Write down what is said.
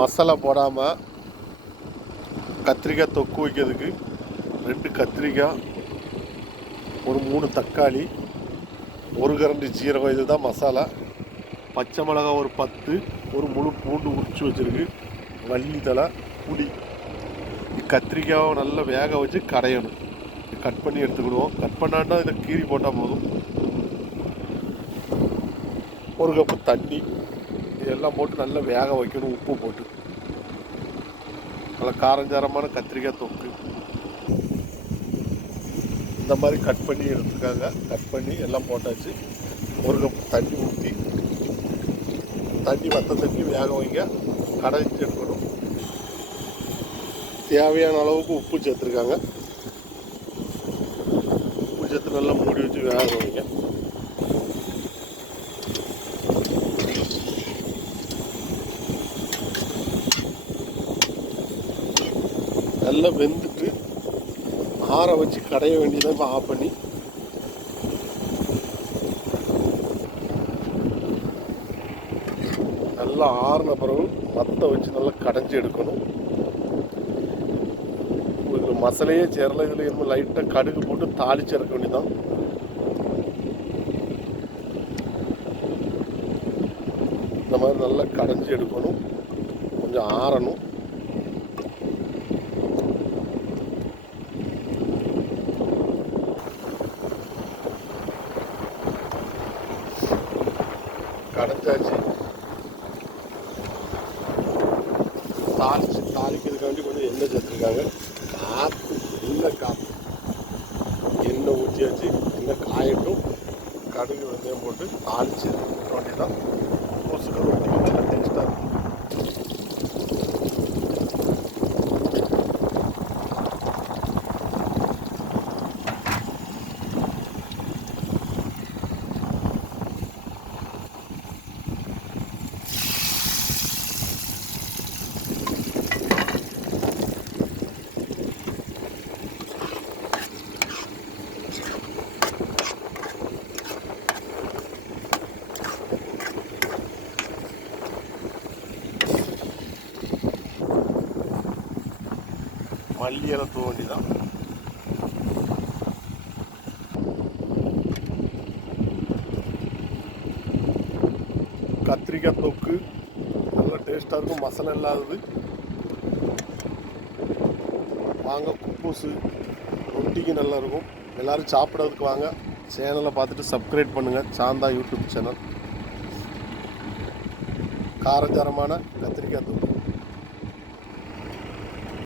மசாலா போடாமல் கத்திரிக்காய் தொக்கு வைக்கிறதுக்கு 2 கத்திரிக்காய், ஒரு 3 தக்காளி, 1 கரண்டி ஜீரகம், இதுதான் மசாலா. பச்சை மிளகாய் ஒரு 10, ஒரு முழு பூண்டு உரிச்சு வச்சுருக்கு, மல்லித்தலை, புளி. கத்திரிக்காயை நல்லா வேக வச்சு கடையணும். கட் பண்ணி எடுத்துக்கிடுவோம். கட் பண்ணாண்டா இதை கீறி போட்டால் போதும். 1 கப்பு தண்ணி, இதெல்லாம் போட்டு நல்லா வேக வைக்கணும். உப்பு போட்டு நல்லா காரஞ்சாரமான கத்திரிக்காய் தொக்கு இந்த மாதிரி கட் பண்ணி எடுத்துக்காங்க. கட் பண்ணி எல்லாம் போட்டாச்சு. 1 கப்பு தண்ணி ஊற்றி, மற்ற தண்ணி வேக வைங்க, கடைஞ்சி எடுக்கணும். தேவையான அளவுக்கு உப்பு சேர்த்துருக்காங்க. உப்பு சேர்த்து நல்லா மூடி வச்சு வேக வைங்க. நல்லா வெந்துட்டு ஆற வச்சு கடைய வேண்டியதை இப்போ ஆஃப் பண்ணி நல்லா ஆறின பிறகு மற்ற வச்சு நல்லா கடைஞ்சி எடுக்கணும். இதில் மசாலையே சேரல. இதில் இன்னும் லைட்டாக கடுகு போட்டு தாளிச்சு இறக்க வேண்டியதான். இந்த மாதிரி நல்லா கடைஞ்சி எடுக்கணும். கொஞ்சம் ஆறணும். கடைஞ்சாச்சு. தாளிக்கிறதுக்காண்டி கொஞ்சம் எண்ணெய் சேர்த்துருக்காங்க. எண்ணெய் ஊற்றியாச்சு. எண்ணெய் காயட்டும். கடுகு வெந்தயம் போட்டு தாளித்து வேண்டியதான். கொசுக்கு ரொட்டி நல்லா டேஸ்ட்டாக இருக்கும். மல்லி இலை தூவ வேண்டிதான். கத்திரிக்காய் தொக்கு நல்லா டேஸ்ட்டாக இருக்கும். மசாலா இல்லாதது. வாங்க, குப்பூசு ரொட்டிக்கு நல்லாயிருக்கும். எல்லோரும் சாப்பிட்றதுக்கு வாங்க. சேனலை பார்த்துட்டு சப்ஸ்கிரைப் பண்ணுங்கள். Shantha YouTube channel. காரஞ்சாரமான கத்திரிக்காய் தொக்கு.